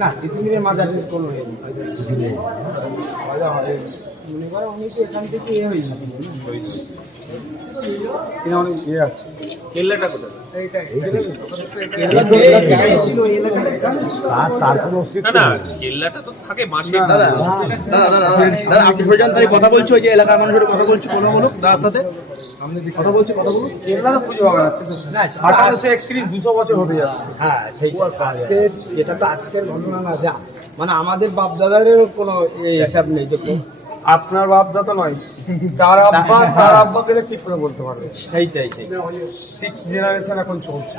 না তিতুমিরের মাঝারের কোনো মনে করে অনেকে এখান থেকে এ হয়ে যাবে অনেক ইয়ে আছে কেল্লাটা কোথায় কথা বলছি ওই যে এলাকার মানুষের কথা বলছি কোনো বলুক তার সাথে কথা বলছি কথা বলুন কেল্লাটা পুজো হবে না 1831-200 বছর হতে যাচ্ছে। হ্যাঁ সেই আজকে এটা তো আজকের ঘটনা না যা মানে আমাদের বাপ দাদারেরও কোনো হিসাব নেই যে আপনার বাপ দাদা নয় তার আব্বা গেলে ঠিক করে বলতে পারবে সেইটাই 6 জেনারেশন এখন চলছে।